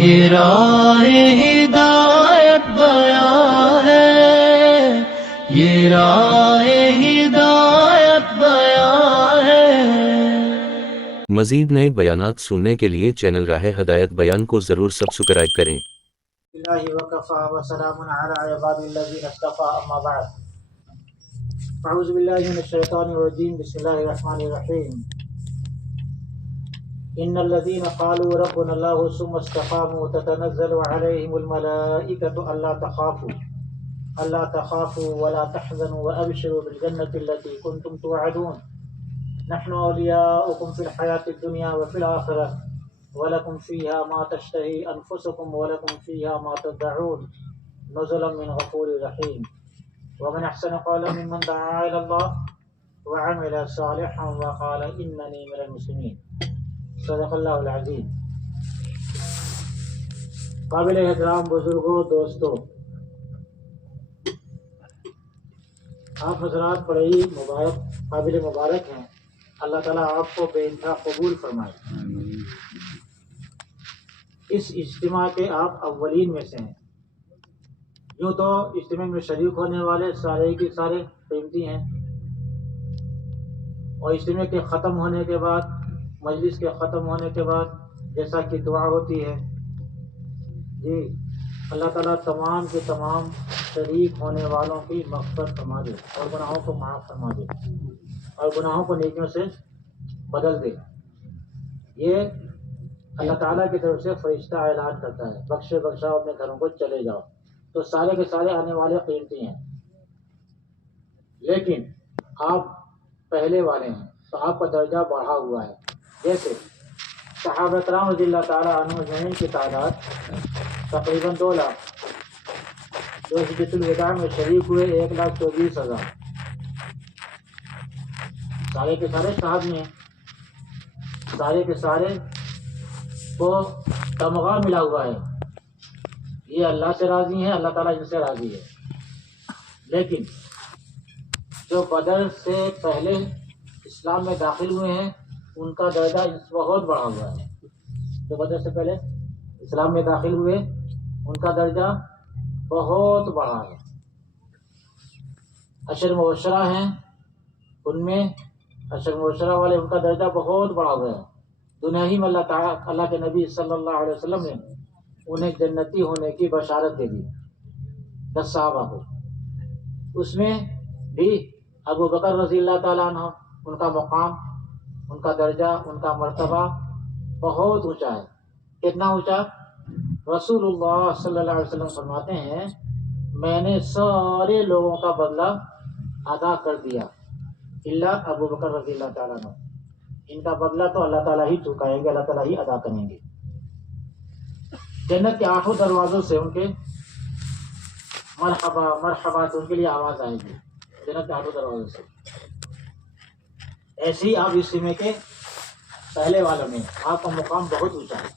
یہ راہ ہدایت بیان ہے، یہ راہ ہدایت بیان ہے۔ مزید نئے بیانات سننے کے لیے چینل راہ ہدایت بیان کو ضرور سبسکرائب کریں۔ اللہ وکفى وسلام علی عباد الذین اصطفى اما بعد اعوذ باللہ من الشیطان الرجیم بسم اللہ الرحمن الرحیم ان الذین قالوا ربنا اللہ ثم استقاموا تتنزل علیہم الملائکۃ الا تخافوا ولا تحزنوا وابشروا بالجنة التي كنتم توعدون نحن اولیاؤکم فی الحیاة الدنیا وفی الآخرہ وَلَكُمْ فِيهَا مَا تَشْتَهِي أَنفُسُكُمْ وَلَكُمْ فِيهَا مَا تَدَّعُونَ نُزُلًا مِّنْ غَفُورٍ رَّحِيمٍ وَمَنْ أَحْسَنُ قَوْلًا مِّمَّنْ دَعَا إِلَى اللَّهِ وَعَمِلَ صَالِحًا وَقَالَ إِنَّنِي مِنَ الْمُسْلِمِينَ صدق اللہ العظیم۔ قابل احترام بزرگوں، دوستوں، آپ حضرات بڑے ہی قابل مبارک ہیں۔ اللہ تعالیٰ آپ کو بے انتہا قبول فرمائے۔ اس اجتماع کے آپ اولین میں سے ہیں۔ یوں تو اجتماع میں شریک ہونے والے سارے کے سارے قیمتی ہیں، اور اجتماع کے ختم ہونے کے بعد، مجلس کے ختم ہونے کے بعد جیسا کہ دعا ہوتی ہے، جی اللہ تعالیٰ تمام کے تمام شریک ہونے والوں کی مغفرت فرما دے اور گناہوں کو معاف فرما دے اور گناہوں کو نیکیوں سے بدل دے۔ یہ اللہ تعالیٰ کی طرف سے فرشتہ اعلان کرتا ہے، بخشے بخشاؤ اپنے گھروں کو چلے جاؤ، تو سارے کے سارے آنے والے قیمتی ہیں، لیکن آپ پہلے والے ہیں تو آپ کا درجہ بڑھا ہوا ہے۔ جیسے صحابہ کرام رضی اللہ تعالیٰ عنہ اجمعین کی تعداد تقریباً 2 لاکھ، جو حجۃ الوداع میں شریک ہوئے 1,24,000، سارے کے سارے صحابی ہیں، سارے کے سارے کو تمغہ ملا ہوا ہے، یہ اللہ سے راضی ہیں، اللہ تعالیٰ ان سے راضی ہے۔ لیکن جو بدر سے پہلے اسلام میں داخل ہوئے ہیں ان کا درجہ بہت بڑھا ہوا ہے۔ جو بدر سے پہلے اسلام میں داخل ہوئے ان کا درجہ بہت بڑھا ہے۔ عشر مبشرہ ہیں، ان میں عشر مبشرہ والے ان کا درجہ بہت بڑھا ہوا ہے۔ دنیا ہی میں اللہ کے نبی صلی اللہ علیہ وسلم نے انہیں جنتی ہونے کی بشارت دے دی 10 صحابہ کو۔ اس میں بھی ابو بکر رضی اللہ تعالیٰ عنہ، ان کا مقام، ان کا درجہ، ان کا مرتبہ بہت اونچا ہے۔ کتنا اونچا؟ رسول اللہ صلی اللہ علیہ وسلم فرماتے ہیں میں نے سارے لوگوں کا بدلہ ادا کر دیا الا ابو بکر رضی اللہ تعالیٰ عنہ، ان کا بدلہ تو اللہ تعالیٰ ہی چکائیں گے، اللہ تعالیٰ ہی ادا کریں گے۔ جنت کے 8 دروازوں سے ان کے مرحبا مرحبا تو ان کے لیے آواز آئے گی، جنت کے 8 دروازوں سے۔ ایسے ہی آپ اس سمے کے پہلے والوں میں آپ کا مقام بہت اونچا ہے۔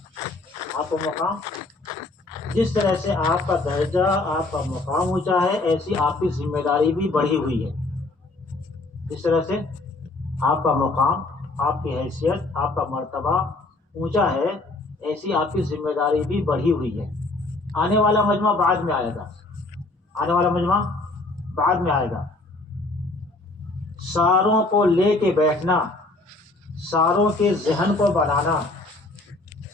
آپ کا مقام، جس طرح سے آپ کا درجہ، آپ کا مقام اونچا ہے، ایسی آپ کی ذمہ داری بھی بڑھی ہوئی ہے۔ جس طرح سے آپ کا مقام، آپ کی حیثیت، آپ کا مرتبہ اونچا ہے، ایسی آپ کی ذمہ داری بھی بڑھی ہوئی ہے۔ آنے والا مجمع بعد میں آئے گا، آنے والا مجمع بعد میں آئے گا۔ ساروں کو لے کے بیٹھنا، ساروں کے ذہن کو بنانا،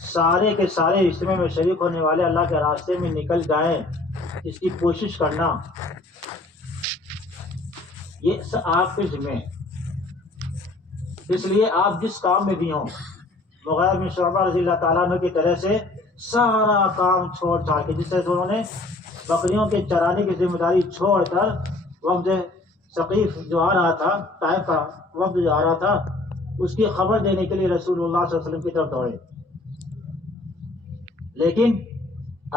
سارے کے سارے اجتماع میں شریک ہونے والے اللہ کے راستے میں نکل جائیں، اس کی کوشش کرنا، یہ آپ کے ذمہ ہے۔ اس لیے آپ جس کام میں بھی ہوں، مغیرہ بن شعبہ رضی اللہ تعالیٰ عنہ کی طرح سے سارا کام چھوڑ چھاڑ کے، جس طرح سے انہوں نے بکریوں کے چرانے کی ذمہ داری چھوڑ کر وفد ثقیف جو آ رہا تھا، طائف کا وفد جو آ رہا تھا، اس کی خبر دینے کے لیے رسول اللہ صلی اللہ علیہ وسلم کی طرف دوڑے۔ لیکن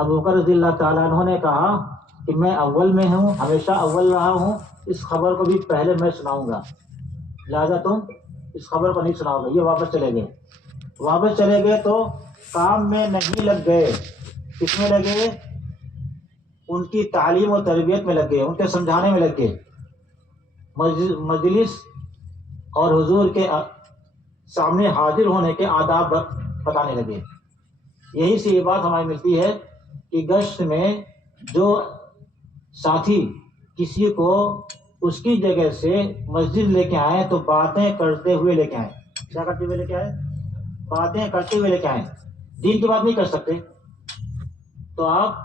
ابو بکر رضی اللہ تعالیٰ عنہ نے کہا کہ میں اول میں ہوں، ہمیشہ اول رہا ہوں، اس خبر کو بھی پہلے میں سناؤں گا، لہذا تم اس خبر کو نہیں سناؤ گے۔ یہ واپس چلے گئے، واپس چلے گئے تو کام میں نہیں لگ گئے، کس میں لگے؟ ان کی تعلیم و تربیت میں لگ گئے، ان کے سمجھانے میں لگ گئے، مجلس اور حضور کے سامنے حاضر ہونے کے آداب بتانے لگے۔ یہی سی یہ بات ہماری ملتی ہے کہ گشت میں جو ساتھی کسی کو اس کی جگہ سے مسجد لے کے آئیں تو باتیں کرتے ہوئے لے کے آئیں. کیا کرتے ہوئے لے کے آئیں؟ باتیں کرتے ہوئے لے کے آئیں. دین کی بات نہیں کر سکتے تو آپ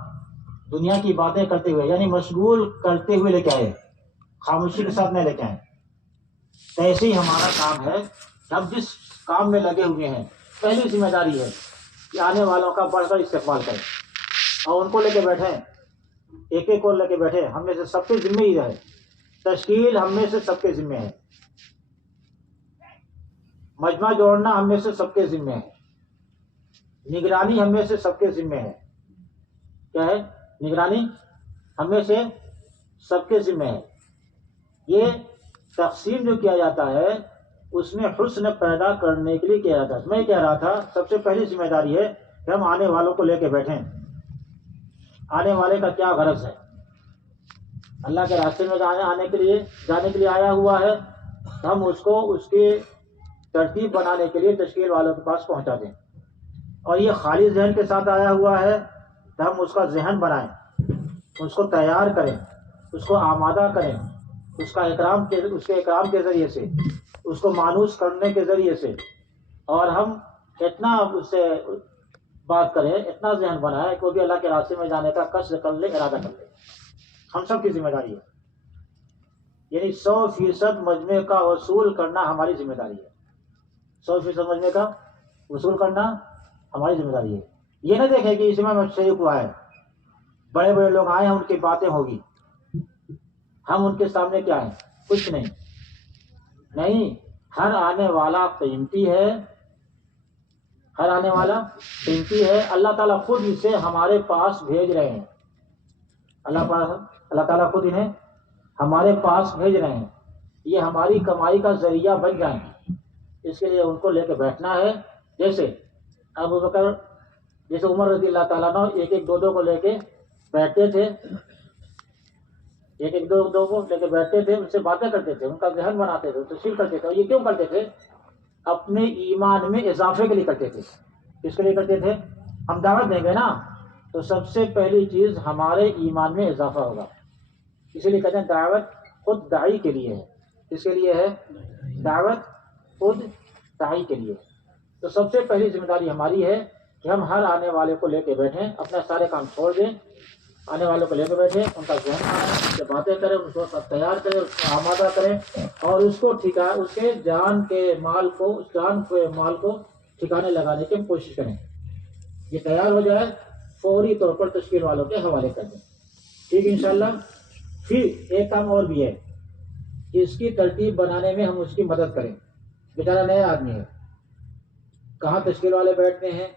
دنیا کی باتیں کرتے ہوئے یعنی مشغول کرتے ہوئے لے کے آئے, خاموشی کے ساتھ نہیں لے کے آئے. تو ایسے ہی ہمارا کام ہے کہ ہم جس کام میں لگے ہوئے ہیں پہلی ذمہ داری ہے کہ آنے والوں کا بڑھ کر استقبال کریں اور ان کو لے کے بیٹھیں, ایک ایک کو لے کے بیٹھیں. ہم میں سے سب کے ذمہ ہی ہے, تشکیل ہم میں سے سب کے ذمہ ہے, مجمع جوڑنا ہم میں سے سب کے ذمہ ہے, نگرانی ہم میں سے سب کے ذمہ ہے. کیا ہے؟ نگرانی ہم میں سے سب کے ذمہ ہے. یہ تقسیم جو کیا جاتا ہے اس میں حسن پیدا کرنے کے لیے کیا جاتا ہے. میں کہہ رہا تھا سب سے پہلی ذمہ داری ہے کہ ہم آنے والوں کو لے کے بیٹھیں. آنے والے کا کیا غرض ہے؟ اللہ کے راستے میں جانے کے لیے آیا ہوا ہے, ہم اس کو اس کی ترتیب بنانے کے لیے تشکیل والوں کے پاس پہنچا دیں. اور یہ خالی ذہن کے ساتھ آیا ہوا ہے تو ہم اس کا ذہن بنائیں, اس کو تیار کریں, اس کو آمادہ کریں, اس کے اکرام کے ذریعے سے, اس کو مانوس کرنے کے ذریعے سے, اور ہم اتنا اس سے بات کریں, اتنا ذہن بنائیں کہ وہ بھی اللہ کے راستے میں جانے کا قصد کر لے, ارادہ کر لے. ہم سب کی ذمہ داری ہے. یعنی 100% مجمع کا وصول کرنا ہماری ذمہ داری ہے. 100% مجمع کا وصول کرنا ہماری ذمہ داری ہے. یہ نہ دیکھیں کہ اجتماع میں شریک ہوا ہے, بڑے بڑے لوگ آئے ہیں, ان کی باتیں ہوگی, ہم ان کے سامنے کیا ہیں؟ کچھ نہیں. نہیں, ہر آنے والا قیمتی ہے, ہر آنے والا قیمتی ہے. اللہ تعالیٰ خود اسے ہمارے پاس بھیج رہے ہیں. اللہ تعالیٰ خود انہیں ہمارے پاس بھیج رہے ہیں. یہ ہماری کمائی کا ذریعہ بن جائیں. اس کے لیے ان کو لے کے بیٹھنا ہے. جیسے ابو بکر, جیسے عمر رضی اللہ تعالیٰ عنہ ایک ایک دو کو لے کے بیٹھتے تھے, ایک ایک دو کو لے کے بیٹھتے تھے, ان سے باتیں کرتے تھے, ان کا ذہن بناتے تھے, تشکیل کرتے تھے. اور یہ کیوں کرتے تھے؟ اپنے ایمان میں اضافے کے لیے کرتے تھے. کس کے لیے کرتے تھے؟ ہم دعوت دیں گے نا تو سب سے پہلی چیز ہمارے ایمان میں اضافہ ہوگا. اسی لیے کہتے ہیں دعوت خود داعی کے لیے ہے. کس کے لیے ہے؟ دعوت خود داعی کے لیے. تو سب سے پہلی ذمہ داری ہماری ہے کہ ہم ہر آنے والے کو لے کے بیٹھیں, اپنا سارے کام چھوڑ دیں, آنے والوں کو لے کے بیٹھیں, ان کا ذہن بنائیں, ان سے باتیں کریں, ان کو سب تیار کریں, اس کو آمادہ کریں, اور اس کو اس کے جان کے مال کو ٹھکانے لگانے کی ہم کوشش کریں. یہ تیار ہو جائے فوری طور پر تشکیل والوں کے حوالے کر دیں. ٹھیک ہے انشاءاللہ. پھر ایک کام اور بھی ہے کہ اس کی ترتیب بنانے میں ہم اس کی مدد کریں. بیچارہ نیا آدمی ہے, کہاں تشکیل والے بیٹھتے ہیں,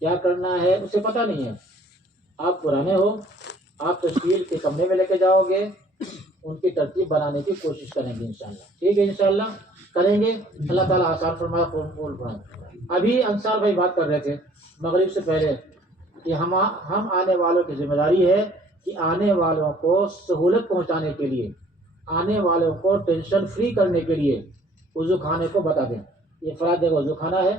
کیا کرنا ہے, اسے پتہ نہیں ہے. آپ پرانے ہو, آپ تشکیل کے کمرے میں لے کے جاؤ گے, ان کی ترتیب بنانے کی کوشش کریں گے انشاءاللہ. ٹھیک ہے انشاءاللہ کریں گے. اللہ تعالیٰ آسان فرمائے, قبول فرمائے. ابھی انصار بھائی بات کر رہے تھے مغرب سے پہلے کہ ہم آنے والوں کی ذمہ داری ہے کہ آنے والوں کو سہولت پہنچانے کے لیے, آنے والوں کو ٹینشن فری کرنے کے لیے وضو خانے کو بتا دیں. یہ فلاں جگہ وضو خانہ ہے,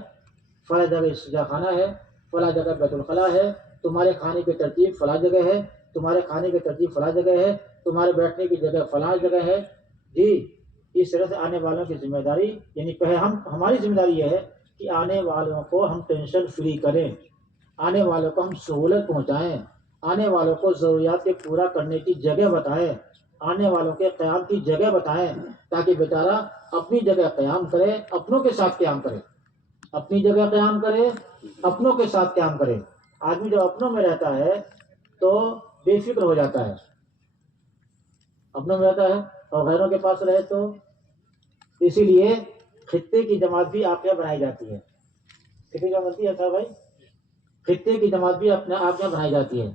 فلاں جگہ استنجا خانہ ہے, فلاں جگہ بیت الخلاء ہے, تمہارے کھانے کی ترتیب فلاں جگہ ہے, تمہارے کھانے کی ترتیب فلاں جگہ ہے, تمہارے بیٹھنے کی جگہ فلاں جگہ ہے. جی اس طرح سے آنے والوں کی ذمہ داری, یعنی ہماری ذمہ داری یہ ہے کہ آنے والوں کو ہم ٹینشن فری کریں, آنے والوں کو ہم سہولت پہنچائیں, آنے والوں کو ضروریات کے پورا کرنے کی جگہ بتائیں, آنے والوں کے قیام کی جگہ بتائیں, تاکہ بیچارہ اپنی جگہ قیام کرے, اپنوں کے ساتھ قیام کرے, اپنی جگہ قیام کرے, اپنوں کے ساتھ قیام کرے. آدمی جب اپنوں میں رہتا ہے تو بے فکر ہو جاتا ہے, اپنوں میں رہتا ہے, اور غیروں کے پاس رہے تو. اسی لیے خطے کی جماعت بھی آپ یہاں بنائی جاتی ہے. خطے کی جماعت ہے بھائی, خطے کی جماعت بھی اپنے آپ یہاں بنائی جاتی ہے.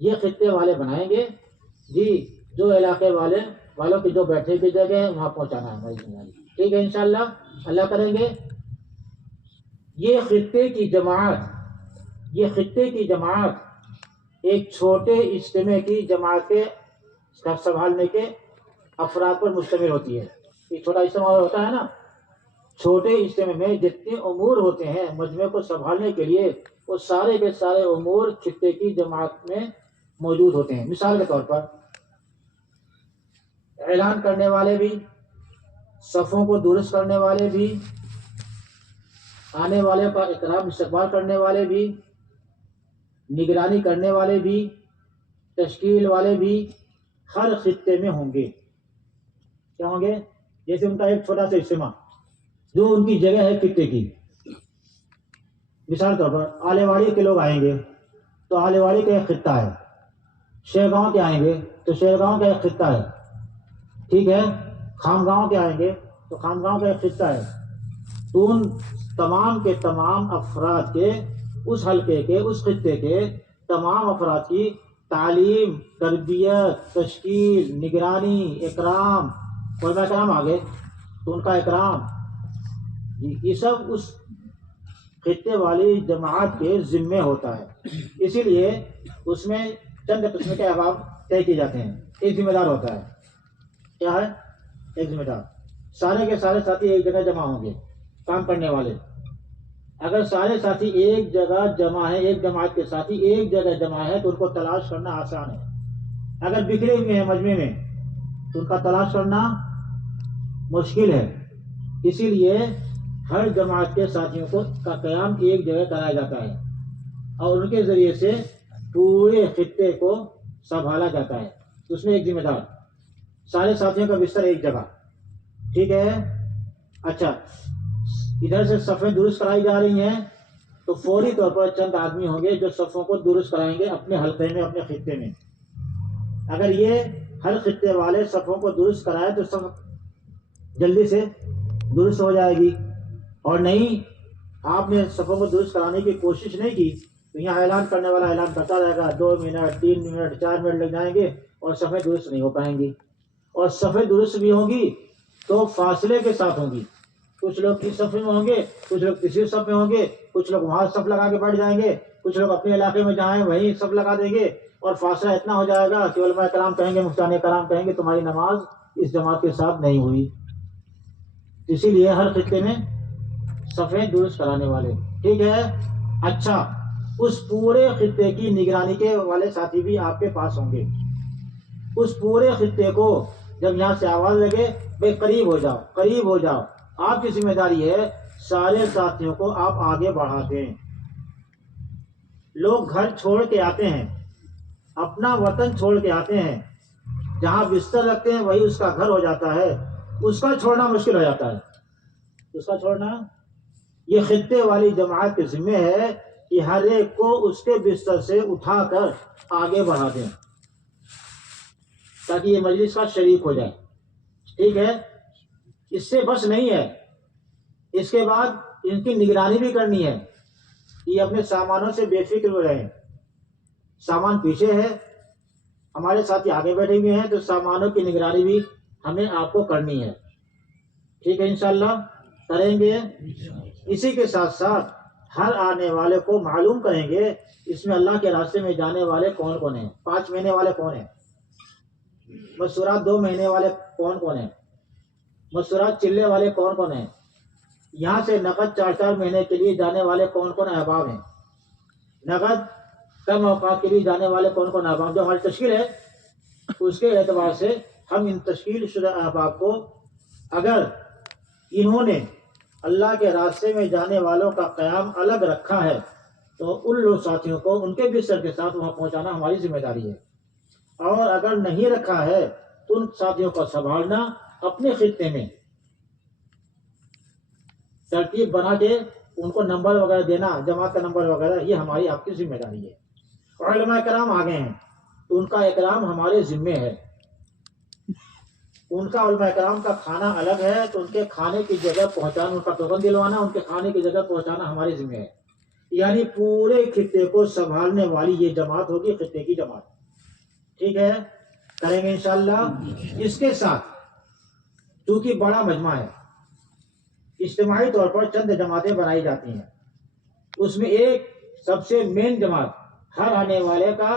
یہ خطے والے بنائیں گے جی, جو علاقے والوں کی جو بیٹھنے کی جگہ ہے وہاں پہنچانا ہے ہماری ذمہ داری. ٹھیک ہے انشاءاللہ اللہ کریں گے. یہ خطے کی جماعت ایک چھوٹے اجتماع کی جماعتیں سنبھالنے کے افراد پر مشتمل ہوتی ہے. یہ چھوٹا اجتماع ہوتا ہے نا, چھوٹے اجتماع میں جتنے امور ہوتے ہیں مجمع کو سنبھالنے کے لیے وہ سارے کے سارے امور خطے کی جماعت میں موجود ہوتے ہیں. مثال کے طور پر اعلان کرنے والے بھی، صفوں کو درست کرنے والے بھی، آنے والے کا اکرام استقبال کرنے والے بھی، نگرانی کرنے والے بھی، تشکیل والے بھی ہر خطے میں ہوں گے. کیا ہوں گے؟ جیسے ان کا ایک چھوٹا سا اجتماع جو ان کی جگہ ہے خطے کی. مثال طور پر آلے واڑی کے لوگ آئیں گے تو آلے واڑی کا ایک خطہ ہے. شیرگاؤں کے آئیں گے تو شیرگاؤں کا ایک خطہ ہے. ٹھیک ہے. خامگاؤں کے آئیں گے تو خامگاؤں کا ایک خطہ ہے. تو ان تمام کے تمام افراد کے، اس حلقے کے، اس خطے کے تمام افراد کی تعلیم، تربیت، تشکیل، نگرانی، اکرام، علماء کرام آگے تو ان کا اکرام، یہ سب اس خطے والی جماعت کے ذمے ہوتا ہے. اسی لیے اس میں چند قسم کے احباب طے کیے جاتے ہیں. ایک ذمہ دار ہوتا ہے. کیا ہے؟ ایک ذمہ دار. سارے کے سارے ساتھی ایک جگہ جمع ہوں گے کام کرنے والے. اگر سارے ساتھی ایک جگہ جمع ہے، ایک جماعت کے ساتھی ایک جگہ جمع ہے تو ان کو تلاش کرنا آسان ہے. اگر بکھرے ہوئے ہیں مجمع میں تو ان کا تلاش کرنا مشکل ہے. اسی لیے ہر جماعت کے ساتھیوں کو کا قیام ایک جگہ کرایا جاتا ہے اور ان کے ذریعے سے پورے خطے کو سنبھالا جاتا ہے. اس میں ایک ذمہ دار، سارے ساتھیوں کا بستر ایک جگہ. ٹھیک ہے. اچھا، ادھر سے صفیں درست کرائی جا رہی ہیں تو فوری طور پر چند آدمی ہوں گے جو صفوں کو درست کرائیں گے اپنے حلقے میں، اپنے خطے میں. اگر یہ ہر خطے والے صفوں کو درست کرائے تو صف جلدی سے درست ہو جائے گی. اور نہیں، آپ نے صفوں کو درست کرانے کی کوشش نہیں کی تو یہاں اعلان کرنے والا اعلان کرتا رہے گا، 2 منٹ 3 منٹ 4 منٹ لگ جائیں گے اور صفیں درست نہیں ہو پائیں گی. اور صفیں درست بھی ہوں گی تو فاصلے کے ساتھ ہوں گی. کچھ لوگ اس صف میں ہوں گے، کچھ لوگ تیسری صف میں ہوں گے، کچھ لوگ وہاں صف لگا کے بیٹھ جائیں گے، کچھ لوگ اپنے علاقے میں جہاں ہیں وہیں صف لگا دیں گے. اور فاصلہ اتنا ہو جائے گا کہ علماء کرام کہیں گے، مفتیان کرام کہیں گے تمہاری نماز اس جماعت کے ساتھ نہیں ہوئی. اسی لیے ہر خطے میں صفیں درست کرانے والے. ٹھیک ہے. اچھا، اس پورے خطے کی نگرانی کے والے ساتھی بھی آپ کے پاس ہوں گے. اس پورے خطے کو جب یہاں سے آواز لگے بھائی قریب ہو جاؤ، قریب ہو جاؤ، آپ کی ذمہ داری ہے سارے ساتھیوں کو آپ آگے بڑھا دیں. لوگ گھر چھوڑ کے آتے ہیں، اپنا وطن چھوڑ کے آتے ہیں، جہاں بستر رکھتے ہیں وہی اس کا گھر ہو جاتا ہے. اس کا چھوڑنا مشکل ہو جاتا ہے. اس کا چھوڑنا، یہ خطے والی جماعت کے ذمہ ہے کہ ہر ایک کو اس کے بستر سے اٹھا کر آگے بڑھا دیں تاکہ یہ مجلس کا شریک ہو جائے. ٹھیک ہے. اس سے بس نہیں ہے، اس کے بعد ان کی نگرانی بھی کرنی ہے. یہ اپنے سامانوں سے بے فکر ہو رہے ہیں. سامان پیچھے ہے، ہمارے ساتھی آگے بیٹھے ہوئے ہیں تو سامانوں کی نگرانی بھی ہمیں آپ کو کرنی ہے. ٹھیک ہے، انشاءاللہ کریں گے. اسی کے ساتھ ساتھ ہر آنے والے کو معلوم کریں گے اس میں اللہ کے راستے میں جانے والے کون کون ہیں. 5 مہینے والے کون ہیں، مستورات 2 مہینے والے کون کون ہیں، مستورات چلے والے کون کون ہیں، یہاں سے نقد 4 مہینے کے لیے جانے والے کون کون احباب ہیں، نقد کم اوقات کے لیے جانے والے کون کون احباب. جو ہماری تشکیل ہے اس کے اعتبار سے ہم ان تشکیل شدہ احباب کو، اگر انہوں نے اللہ کے راستے میں جانے والوں کا قیام الگ رکھا ہے تو ان لوگ ساتھیوں کو ان کے بستر کے ساتھ وہاں پہنچانا ہماری ذمہ داری ہے. اور اگر نہیں رکھا ہے تو ان ساتھیوں کو سنبھالنا، اپنے خطے میں ترتیب بنا کے ان کو نمبر وغیرہ دینا، جماعت کا نمبر وغیرہ، یہ ہماری آپ کی ذمہ داری ہے. اور علماء کرام آگے ہیں تو ان کا اکرام ہمارے ذمے ہے. ان کا علماء کرام کا کھانا الگ ہے تو ان کے کھانے کی جگہ پہنچانا، ان کا ٹوکن دلوانا، ان کے کھانے کی جگہ پہنچانا ہماری ذمہ ہے. یعنی پورے خطے کو سنبھالنے والی یہ جماعت ہوگی خطے کی جماعت. ٹھیک ہے، کریں گے انشاءاللہ. اس کے ساتھ چونکہ بڑا مجمع ہے، اجتماعی طور پر چند جماعتیں بنائی جاتی ہیں. اس میں ایک سب سے مین جماعت، ہر آنے والے کا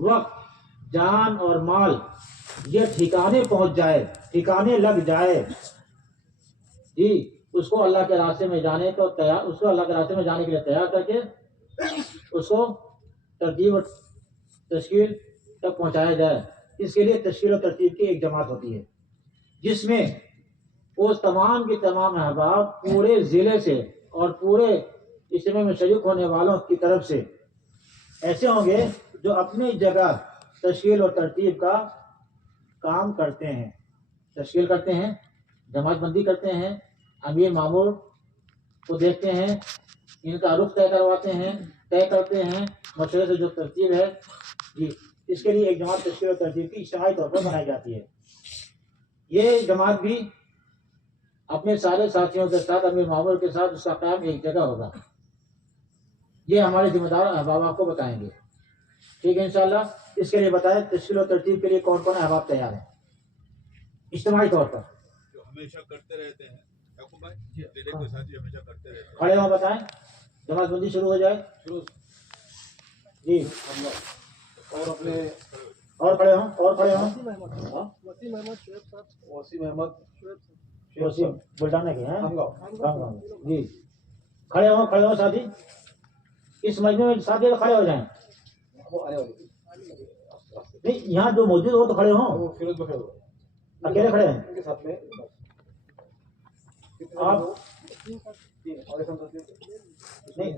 وقت، جان اور مال یہ ٹھکانے پہنچ جائے، ٹھکانے لگ جائے. جی، اس کو اللہ کے راستے میں جانے کو تیار، اس کو اللہ کے راستے میں جانے کے لیے تیار کر کے اس کو ترتیب اور تشکیل تک پہنچایا جائے. اس کے لیے تشکیل و ترتیب کی ایک جماعت ہوتی ہے جس میں وہ تمام کے تمام احباب پورے ضلع سے اور پورے اجتماع میں شریک ہونے والوں کی طرف سے ایسے ہوں گے جو اپنی جگہ تشکیل اور ترتیب کا کام کرتے ہیں، تشکیل کرتے ہیں، جماعت بندی کرتے ہیں، امیر مامور کو دیکھتے ہیں، ان کا رخ طے کرواتے ہیں، طے کرتے ہیں مشورے سے جو ترتیب ہے. جی اس کے لیے ایک جماعت تشکیل اور ترتیب کی اجتماعی طور پر بنائی جاتی ہے. یہ جماعت بھی اپنے سارے ساتھیوں کے ساتھ امیر مامور کے ساتھ اس کا قیام ایک جگہ ہوگا. یہ ہمارے ذمہ دار احباب آپ کو بتائیں گے. ٹھیک ہے انشاءاللہ. اس کے لیے بتائیں تشکیل و ترتیب کے لیے کون کون احباب تیار ہیں اجتماعی طور پر؟ جو ہمیشہ کرتے رہتے ہیں یعقوب بھائی، تیرے کے ساتھی ہمیشہ کرتے رہتے ہیں. کھڑے ہوں بتائیں، جماعت بندی شروع ہو جائے. جی اور اپنے اور کھڑے ہوں، اور کھڑے ہوں. وسیم احمد وسیم بلڈانے کے ہیں. جی کھڑے ہوں ساتھی. اس مجمع میں ساتھی تو کھڑے ہو جائیں. نہیں یہاں جو موجود ہو تو کھڑے ہوں. فیروز بخیر اکیلے کھڑے ہیں ان کے ساتھ میں آپ؟ نہیں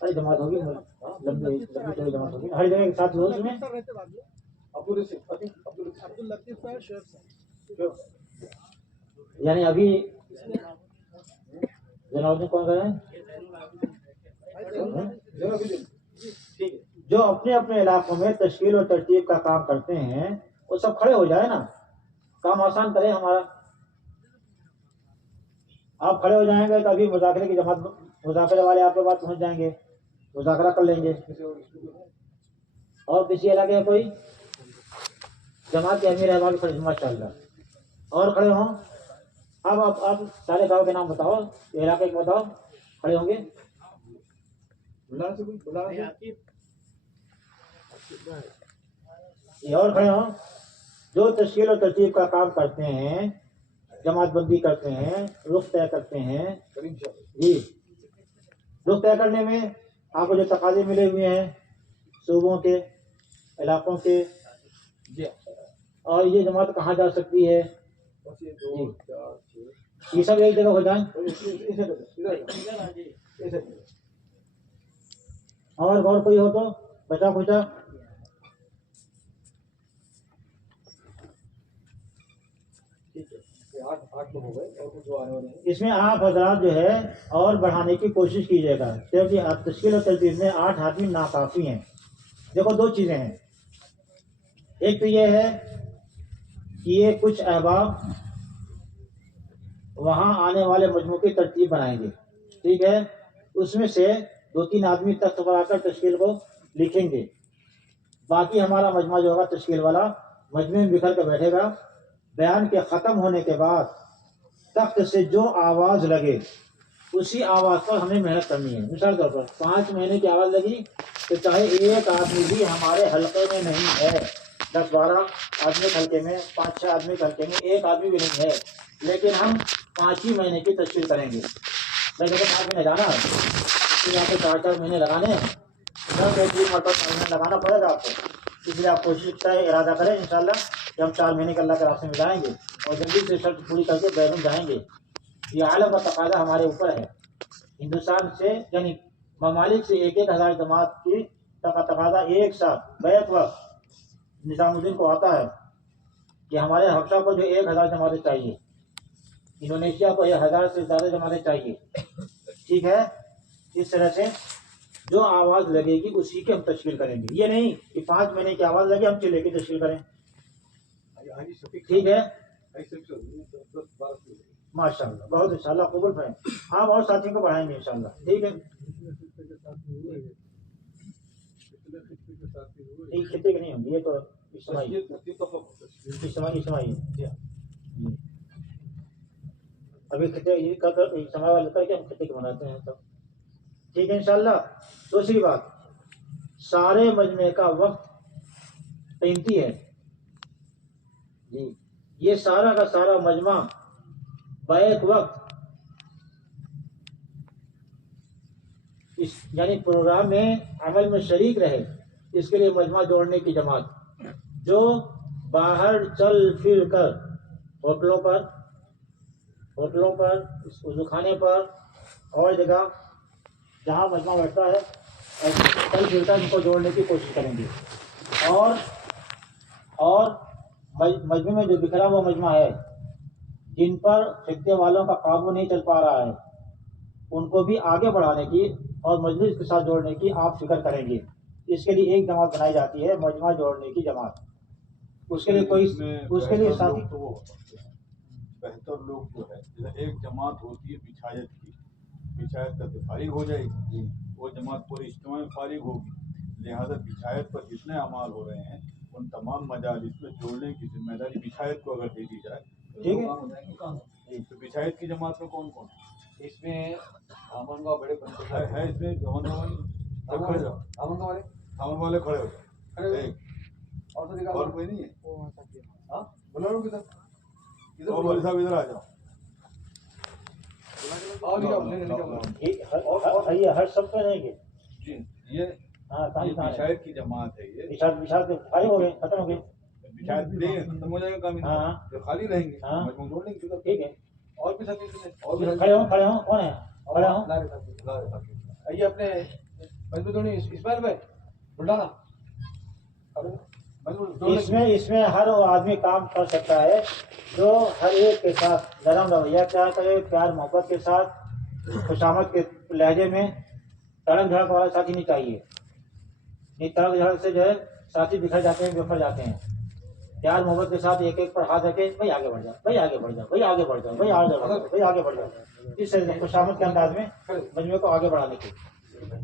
ارے جماعت ہوگی لمبی چوڑی جماعت ہوگی ہر جگہ کے ساتھ ہو. اس میں عبد الطیف یعنی ابھی جناب نے کون کرے جو اپنے اپنے علاقوں میں تشکیل اور ترتیب کا کام کرتے ہیں وہ سب کھڑے ہو جائے نا، کام آسان کرے ہمارا. آپ کھڑے ہو جائیں گے تو ابھی مذاکرے کی جماعت، مذاکرے والے آپ کے پاس پہنچ جائیں گے، مذاکرہ کر لیں گے. اور کسی علاقے میں کوئی جماعت کے امیر احباب کھڑے ماشاء اللہ اور کھڑے ہوں. اب آپ سارے گاؤں کے نام بتاؤ، علاقے کے بتاؤ کھڑے ہوں گے. یہ اور کھڑے ہوں جو تشکیل و ترتیب کا کام کرتے ہیں، جماعت بندی کرتے ہیں، رخ طے کرتے ہیں. جی رخ طے کرنے میں آپ کو جو تقاضے ملے ہوئے ہیں صوبوں کے، علاقوں کے، اور یہ جماعت کہاں جا سکتی ہے، یہ سب ایک جگہ ہو جائیں. اور کوئی ہو تو بچا کھچا. اس میں آپ حضرات جو ہے اور بڑھانے کی کوشش کیجیے گا کیونکہ تشکیل و ترتیب میں 8 آدمی ناکافی ہیں. دیکھو دو چیزیں ہیں، ایک تو یہ ہے کہ یہ کچھ احباب وہاں آنے والے مجموعے کی ترتیب بنائیں گے، ٹھیک ہے. اس میں سے 2-3 آدمی تخت پر آ کر تشکیل کو لکھیں گے. باقی ہمارا مجمع جو ہوگا تشکیل والا مجمع میں بکھر کے بیٹھے گا. بیان کے ختم ہونے کے بعد تخت سے جو آواز لگے اسی آواز پر ہمیں محنت کرنی ہے. مثال طور پر 5 مہینے کی آواز لگی تو چاہے ایک آدمی بھی ہمارے حلقے میں نہیں ہے، 10-12 آدمی حلقے میں، 5-6 آدمی حلقے میں ایک آدمی بھی نہیں ہے، لیکن ہم 5 ہی مہینے کی تشکیل کریں گے. لیکن 5 مہینے جانا ہے تو یہاں پہ 4 مہینے لگانے ہیں، 10 مرتبہ لگانا پڑے گا آپ کو. اس لیے آپ کوشش کا ارادہ کریں انشاءاللہ کہ ہم 4 مہینے کے اللہ کے راستے میں جائیں گے اور جلدی سے شرط پوری کر کے بیرون جائیں گے. یہ عالم کا تقاضا ہمارے اوپر ہے. ہندوستان سے یعنی ممالک سے 1,000 جماعت کی تقاضا ایک ساتھ بیک وقت نظام الدین کو آتا ہے کہ ہمارے حبشہ کو جو 1,000 جماعتیں چاہیے، انڈونیشیا کو 1,000 سے زیادہ جماعتیں چاہیے. ٹھیک ہے. اس طرح سے جو آواز لگے گی اسی کی ہم تشکیل کریں گے. یہ نہیں کہ 5 مہینے کی آواز لگے ہم چلے کی تشکیل کریں. ٹھیک ہے ماشاء اللہ، بہت انشاءاللہ قبول کریں. آپ اور ساتھیوں کو بڑھائیں گے انشاءاللہ. ٹھیک ہے. ایک خطے کی نہیں ہوگی، یہ تو اجتماعی ہے. ابھی خطے اجتماع والے کر کے ہم خطے کے بناتے ہیں سب. ٹھیک ہے انشاءاللہ. دوسری بات، سارے مجمع کا وقت قیمتی ہے. جی یہ سارا کا سارا مجمع بیک وقت یعنی پروگرام میں عمل میں شریک رہے، اس کے لیے مجمع جوڑنے کی جماعت، جو باہر چل پھر کر ہوٹلوں پر، وضو خانے پر اور جگہ جہاں مجمع بیٹھتا ہے چل پھر کر ان کو جوڑنے کی کوشش کریں گے، اور مجمع میں جو بکھرا ہوا مجمع ہے، جن پر خطے والوں کا قابو نہیں چل پا رہا ہے، ان کو بھی آگے بڑھانے کی اور مجلس کے ساتھ جوڑنے کی آپ فکر کریں گے۔ اس کے لیے ایک جماعت بنائی جاتی ہے، مجمع جوڑنے کی جماعت۔ اس کے لیے ساتھی بہتر لوگ جو ہے ایک جماعت ہوتی ہے بچھایت کا فارغ ہو جائے گی، وہ جماعت پوری اجتماع میں فارغ ہوگی، لہذا بچھایت پر جتنے اعمال ہو رہے ہیں ان تمام مجالس میں جوڑنے کی ذمہ داری بچھایت کو اگر دے دی جائے ٹھیک ہے۔ تو بچھایت کی جماعت میں کون کون اس میں دامن کا بڑے ہے؟ اس میں دامن والے کھڑے ہو اور کوئی نہیں ہے؟ مولوی صاحب ادھر آ جاؤ۔ ہر سب پہ رہیں گے۔ جی یہ بچھایت کی جماعت ہے، یہ بچھاڑ کے فارغ ہو گئے، ختم ہو گئے۔ بچھایت نہیں ختم ہو جائے گا کام، جو خالی رہیں گے مجموع جوڑ لیں گے۔ ٹھیک ہے، اور بھی ساتھی کھڑے ہوں کون ہے؟ کھڑے ہوں۔ آئیے اپنے مجموعی اسماعیل بھائی بلڈانا۔ اس میں ہر وہ آدمی کام کر سکتا ہے جو ہر ایک کے ساتھ نرم رویہ کیا کرے، پیار محبت کے ساتھ، خوشامد کے لہجے میں۔ تڑک جھڑک والا ساتھی نہیں چاہیے، نہیں تڑک جھڑک سے جو ہے ساتھی بکھر جاتے ہیں، پیار محبت کے ساتھ ایک ایک پر ہاتھ رکھے، بھائی آگے بڑھ جاؤ، بھائی آگے بڑھ جاؤ، بھائی آگے بڑھ جاؤ، بھائی آگے بڑھ جاؤ، بھائی آگے بڑھ جاؤ، اس سے خوشامد کے انداز میں مجموعے کو آگے بڑھانے کی۔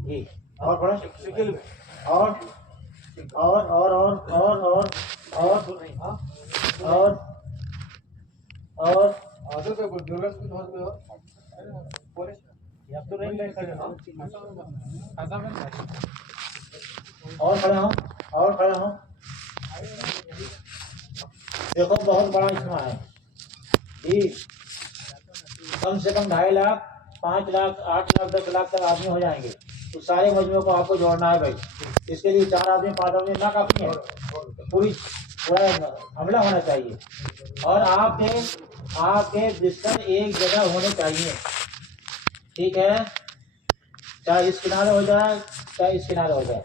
جی اور پڑھیں، اور اور اور اور اور اور اور اور اور اور کھڑے ہوں۔ دیکھو بہت بڑا اجتماع ہے جی، کم سے کم 2.5 لاکھ 5 لاکھ 8 لاکھ 10 لاکھ تک آدمی ہو جائیں گے، تو سارے مجموعوں کو آپ کو جوڑنا ہے بھائی۔ اس کے لیے 4 آدمی 5 آدمی نہ کافی ہے، پورا حملہ ہونا چاہیے، اور آپ کے بستر ایک جگہ ہونے چاہیے، ٹھیک ہے، چاہے اس کنارے ہو جائے چاہے اس کنارے ہو جائے،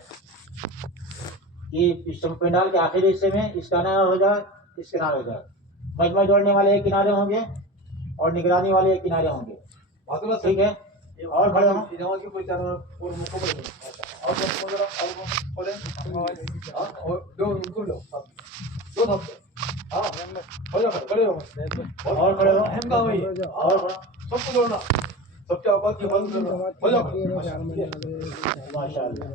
یہ پنڈال کے آخری حصے میں اس کنارے ہو جائے اس کنارے ہو جائے۔ مجمع جوڑنے والے ایک کنارے ہوں گے اور نگرانی والے ایک کنارے ہوں گے، ٹھیک ہے۔ اور کھڑے ہوں، اور کھڑے ہوں، اور سب کو جوڑنا، سب کے آباد کی مدد کرنا۔ ماشاء اللہ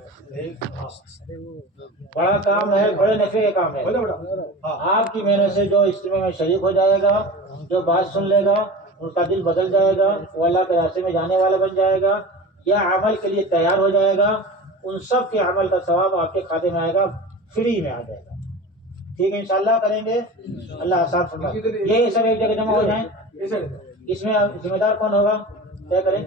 بڑا کام ہے، بڑے نفع کا کام ہے۔ آپ کی محنت سے جو اجتماع میں شریک ہو جائے گا، جو بات سن لے گا، اس کا دل بدل جائے گا، وہ اللہ کے راستے میں جانے والا بن جائے گا یا عمل کے لیے تیار ہو جائے گا، ان سب کے عمل کا ثواب آپ کے کھاتے میں آئے گا، فری میں آ جائے گا، ٹھیک ہے، انشاءاللہ کریں گے، اللہ آسان فرمائے۔ یہ سب ایک جگہ جمع ہو جائیں، اس میں ذمہ دار کون ہوگا طے کریں؟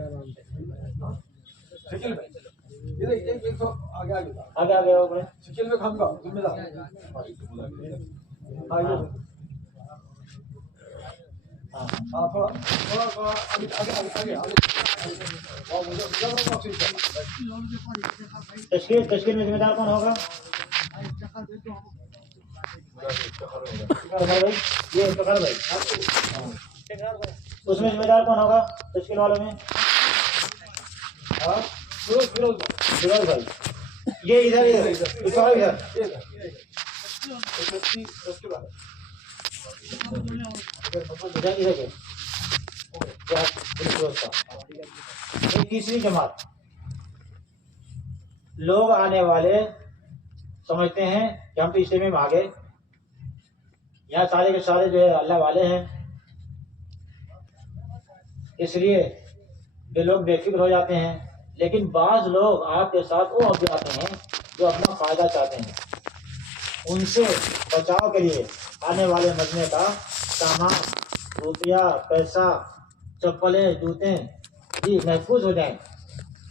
آگے آگے ہو گئے، تشکیل میں ذمہ دار کون ہوگا؟ یہ افتخار بھائی، اس میں ذمہ دار کون ہوگا تشکیل والوں میں؟ فیروز بھائی، یہ ادھر تیسری جماعت، لوگ آنے والے سمجھتے ہیں کہ ہم تو اجتماع میں آ گئے، یہاں سارے کے سارے جو ہے اللہ والے ہیں، اس لیے یہ لوگ بے فکر ہو جاتے ہیں، لیکن بعض لوگ آپ کے ساتھ وہ اب آتے ہیں جو اپنا فائدہ چاہتے ہیں، ان سے بچاؤ کے لیے آنے والے مجمع کا سامان، روپیہ، پیسہ، چپلیں، جوتے جی محفوظ ہو جائیں،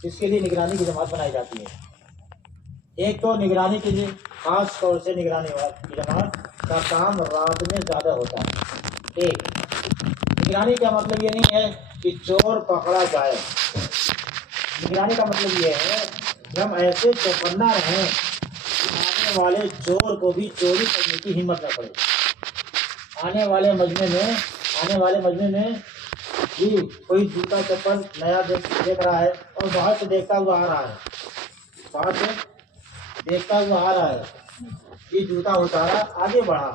اس کے لیے نگرانی کی جماعت بنائی جاتی ہے. ایک تو نگرانی کے لیے خاص طور سے نگرانی کی جماعت کا کام رات میں زیادہ ہوتا ہے. ایک نگرانی کا مطلب یہ نہیں ہے کہ چور پکڑا جائے. نگرانی کا مطلب یہ ہے کہ ہم ایسے چوکنا رہیں کہ آنے والے چور کو بھی چوری کرنے کی ہمت نہ پڑے. آنے والے مجمع میں جی کوئی جوتا چپل نیا دیکھ رہا ہے اور باہر سے دیکھتا ہوا آ رہا ہے, یہ جوتا اتارا آگے بڑھا,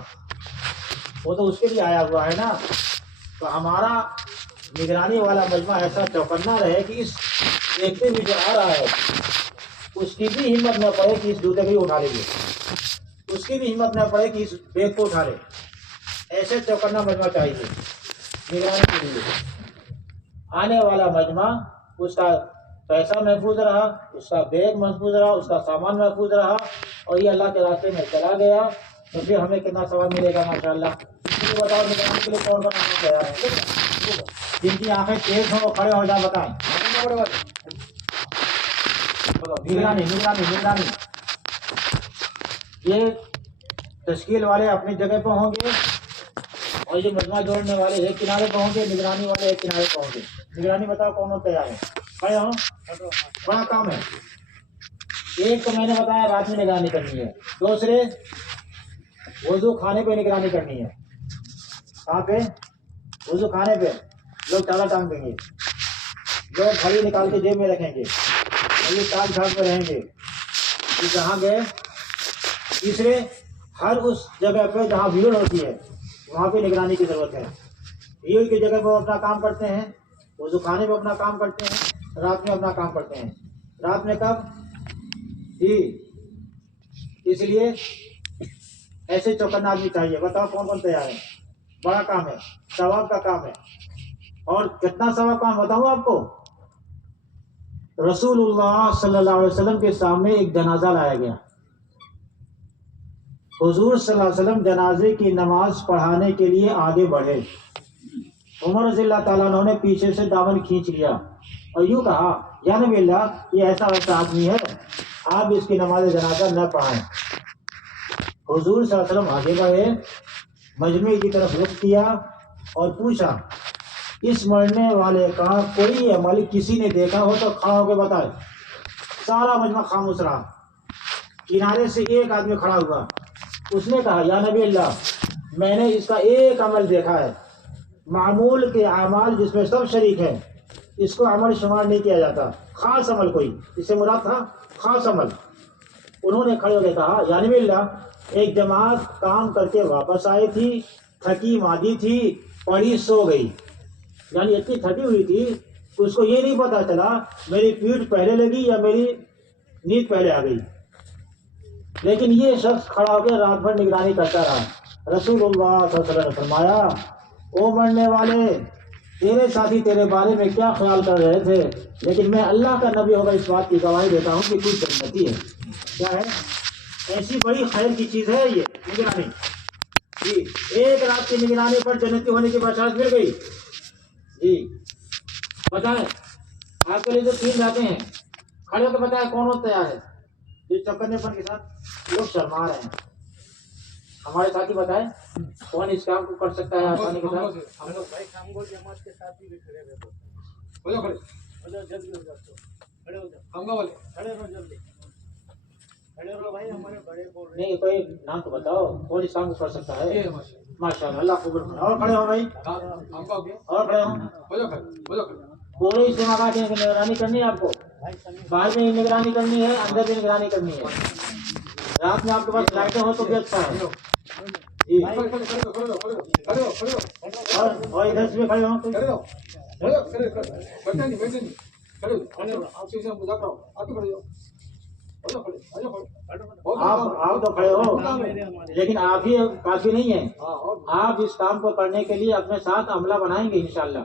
وہ تو اس کے لیے آیا ہوا ہے نا. تو ہمارا نگرانی والا مجمع ایسا چوکنا رہے کہ اس دیکھتے ہوئے جو آ رہا ہے اس کی بھی ہمت نہ پڑے کہ اس جوتے کو اٹھا لے گے, اس کی بھی ہمت نہ پڑے کہ اس بیگ کو اٹھا لے. ایسے چوکنا مجمع چاہیے نگرانی کے لیے. آنے والا مجمع اس کا پیسہ محفوظ رہا, اس کا بیگ محفوظ رہا, اس کا سامان محفوظ رہا اور یہ اللہ کے راستے میں چلا گیا تو پھر ہمیں کتنا ثواب ملے گا ماشاءاللہ. اس لیے بتاؤ نگرانی کے لیے کون کون تیار ہے؟ جن کی آنکھیں تیز ہوں وہ کھڑے ہو جائیں, بتائیں. نگرانی یہ تشکیل والے اپنی جگہ پہ ہوں گے اور یہ مجمع جوڑنے والے ایک کنارے پہ ہوں گے, نگرانی والے ایک کنارے پہ ہوں گے. نگرانی بتاؤ کون تیار ہے؟ کھڑے ہوں, بڑا کام ہے. ایک تو میں نے بتایا رات میں نگرانی کرنی ہے. دوسرے وضو کھانے پہ نگرانی کرنی ہے. کہاں پہ؟ وضو کھانے پہ لوگ تالا ٹانگ دیں گے, لوگ گھڑی نکال کے جیب میں رکھیں گے اور یہ تاج گھاٹ پہ رہیں گے کہ جہاں گئے. تیسرے ہر اس جگہ پہ جہاں بھیڑ ہوتی ہے وہاں پہ نگرانی کی ضرورت ہے. بھیڑ کی جگہ پہ وہ اپنا کام کرتے ہیں, وضو خانے پہ اپنا کام کرتے ہیں, رات میں اپنا کام کرتے ہیں. رات میں کب؟ جی اس لیے ایسے چوکنا آدمی چاہیے. بتاؤ کون کون تیار ہے؟ بڑا کام ہے, ثواب کا کام ہے. اور کتنا ثواب کام بتاؤں آپ کو. رسول اللہ صلی اللہ علیہ وسلم کے سامنے ایک جنازہ لایا گیا. حضور صلی اللہ علیہ وسلم جنازے کی نماز پڑھانے کے لیے آگے بڑھے. عمر رضی اللہ تعالیٰ عنہ نے پیچھے سے دامن کھینچ لیا اور یوں کہا, یا نبی اللہ, یہ ایسا آدمی ہے, آپ اس کی نماز جنازہ نہ پڑھائیں. حضور صلی اللہ علیہ وسلم آگے بڑھے, مجمع کی طرف رخ کیا اور پوچھا, اس مرنے والے کا کوئی عمل کسی نے دیکھا ہو تو کھڑا ہو کے بتائے. سارا مجمع خاموش رہا. کنارے سے ایک آدمی کھڑا ہوا. اس نے کہا, یا نبی اللہ, میں نے اس کا ایک عمل دیکھا ہے. معمول کے اعمال جس میں سب شریک ہیں اس کو عمل شمار نہیں کیا جاتا. خاص عمل کوئی, اس سے مراد تھا خاص عمل. انہوں نے کھڑے ہو کے کہا, یا نبی اللہ, ایک جماعت کام کر کے واپس آئی تھی, تھکی مادی تھی, پڑی سو گئی. یعنی اتنی تھکی ہوئی تھی کہ اس کو یہ نہیں پتا چلا میری پیٹھ پہلے لگی یا میری نیند پہلے آ گئی. لیکن یہ شخص کھڑا ہو کے رات بھر نگرانی کرتا رہا. رسول اللہ صلی اللہ علیہ وسلم نے فرمایا, او مرنے والے, تیرے ساتھی تیرے بارے میں کیا خیال کر رہے تھے, لیکن میں اللہ کا نبی ہوگا اس بات کی گواہی دیتا ہوں کہ کوئی جنتی ہے. کیا ہے؟ ایسی بڑی خیر کی چیز ہے یہ نگرانی. جی ایک رات کی نگرانی پر جنتی ہونے کی بشارت مل گئی. جی بتائیں, آپ کے لیے جو 3 راتیں ہیں, کھڑے ہو کے بتائیں کون ہوتا ہے. یہ چوکنے پن کے ساتھ لوگ شرما رہے ہیں. ہمارے ساتھی بتائیں کون اس کام کو کر سکتا ہے آسانی کے ساتھ. نہیں کوئی نام تو بتاؤ کون اس کام کو کر سکتا ہے. ماشاء اللہ, اللہ قبول کرے. اور کھڑے ہو بھائی, اور کھڑے ہو. پورے اجتماع کی نگرانی کرنی ہے آپ کو. باہر میں نگرانی کرنی ہے, اندر بھی نگرانی کرنی ہے. رات میں آپ کے پاس لائٹیں ہو تو بھی اچھا ہے. اور ادھر سے بھی کھڑے ہو. آپ تو کھڑے ہو, لیکن آپ ہی کافی نہیں ہیں. آپ اس کام کو کرنے کے لیے اپنے ساتھ عملہ بنائیں گے انشاءاللہ.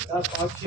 4 5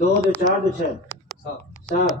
2 2 4 2 6 7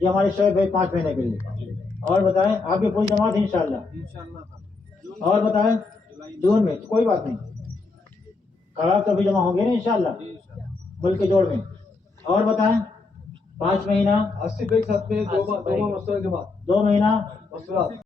یہ ہمارے شعیب بھائی 5 مہینے کے لیے. اور بتائیں آپ کی پوری جماعت انشاءاللہ. اور بتائیں جون میں کوئی بات نہیں, خراب تو ابھی جمع ہوں گے نا انشاءاللہ ملک کے جوڑ میں. اور بتائیں 5 مہینہ 80 کے ساتھ میں 2 ماہ مستقبل کے بعد 2 مہینہ مستقبل